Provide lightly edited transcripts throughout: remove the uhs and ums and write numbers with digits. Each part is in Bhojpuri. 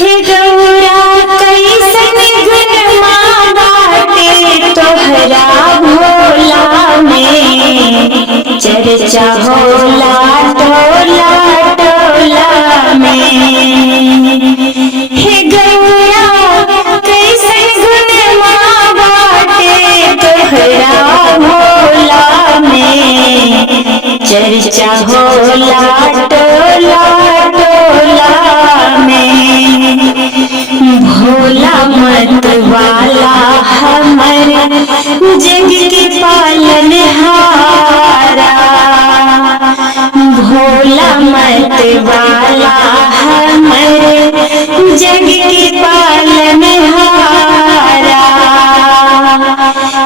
हे गौरा कैसन गुनमा बाटे तोहरा भोला में, चर्चा होला टोला टोला में। हे गौरा कैसन गुनमा बाटे तोहरा भोला में, चर्चा होला टोला टोला में। भोला मत वाला हमर जग के पालनहारा, भोला मत वाला हमर जग के पालनहारा।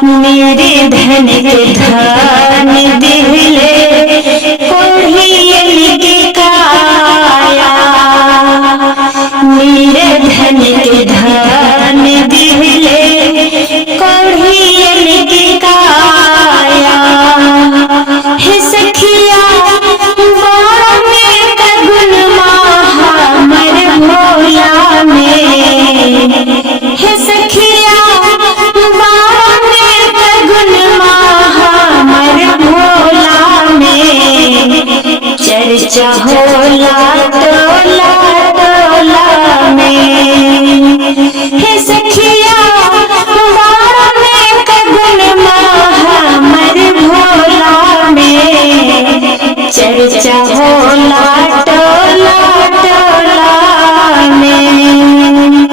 मेरे धन के धन दिले कोढ़ियल के काया, मेरे धन के धन दिले कोढ़ियल के काया। हे सखिया बाड़ा में कगुनमा हमर भोला में, हे सखिया बाड़ा में कगुनमा हमर भोला में, चर्चा होला